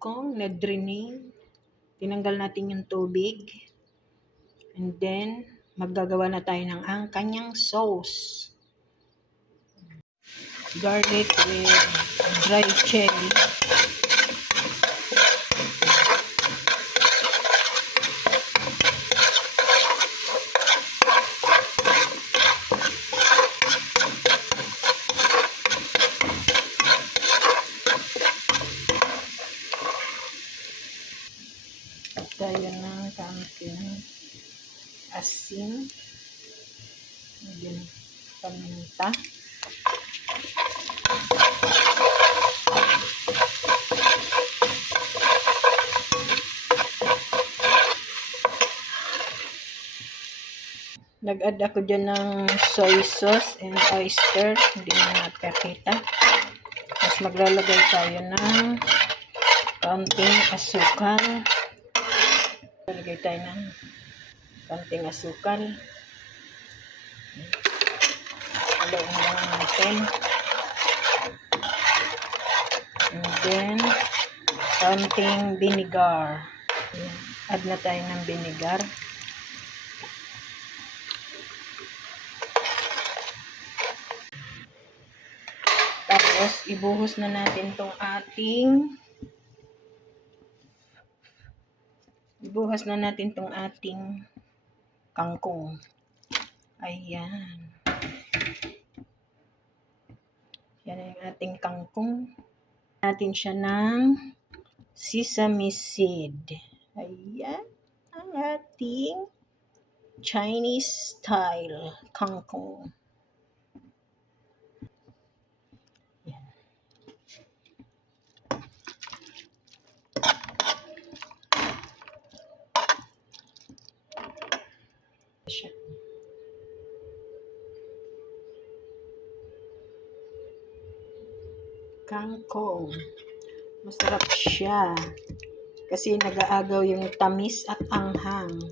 kangkong na drainade. Tinanggal natin yung tubig. And then, maggagawa na tayo ng ang kanyang sauce. Garlic with dry chili. Tayo ng kaunting asin, then paminta, nag-add ako dyan ng soy sauce and oyster, hindi na nakakita. Tapos maglalagay tayo ng kaunting asukal. Lagay tayo ng konting asukal. Haluin lang natin. And then, konting vinegar. Add na tayo ng vinegar. Tapos, ibuhos na natin tong ating kangkong. Ayan. Yan yung ating kangkong. Natin siya ng sesame seed. Ayan. Ang ating Chinese style kangkong. Yan. Siya. Kangkong. Masarap siya. Kasi nag-aagaw yung tamis at anghang.